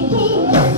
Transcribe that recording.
Thank you.